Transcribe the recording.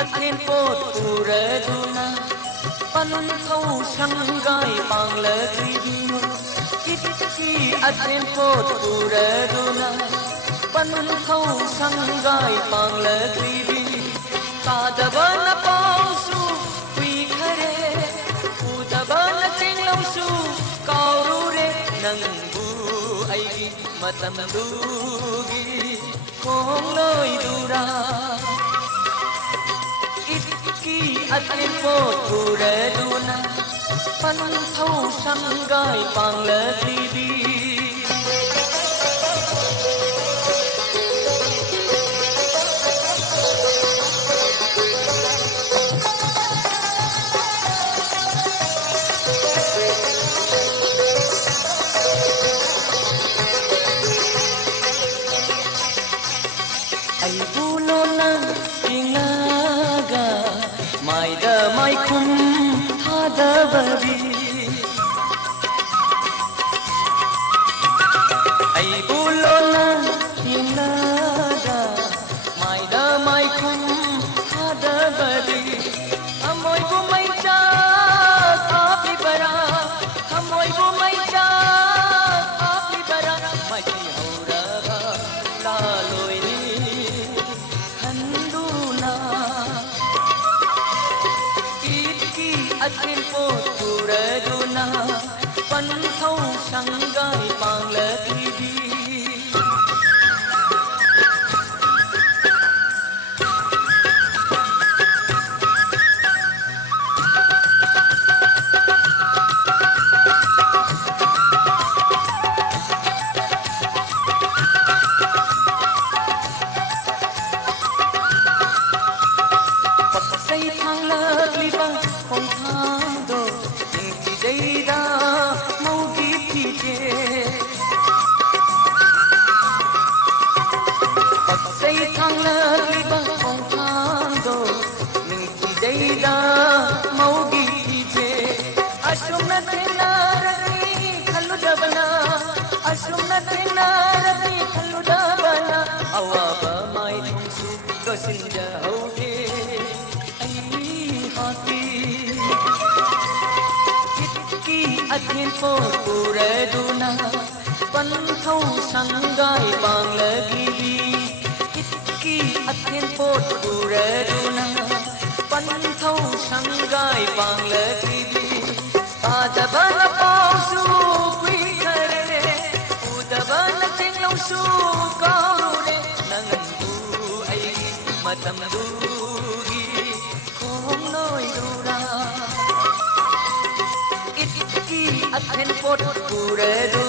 athen pot puraduna panun thau shangai pangla kribiyo itki athen pot puraduna panun thau shangai pangla kribi kadabana pausu hui khare udabana tinglausu kaurure nangbu aigi matam dugi kongloi dura itki athen pot puraduna panun thau shangai pangla kribi ai bulo na ingaga mai da mai khum tha da bari ai bulo na ingaga mai da mai khum tha da bari amoi bu mai cha api bara amoi bu mai cha api bara mai haura la loi athen pot puraduna pan thau shangai pangla kribi paksai thangla kliba khong thang do ning si dei da mau gi thi che paksai thang la li ba khong thang do ning si dei da mau gi thi che ashum na tena rati khalu da bana ashum na tena rati khalu da bana awa ba mai thong su do sin ja ho de athen pot puraduna pan thau shangai pangla kribi itki athen pot puraduna pan thau shangai pangla kribi adabana pausu hui khare udabana tinglausu kaure nangu ai matam dugi kongloi dura athen pot puraduna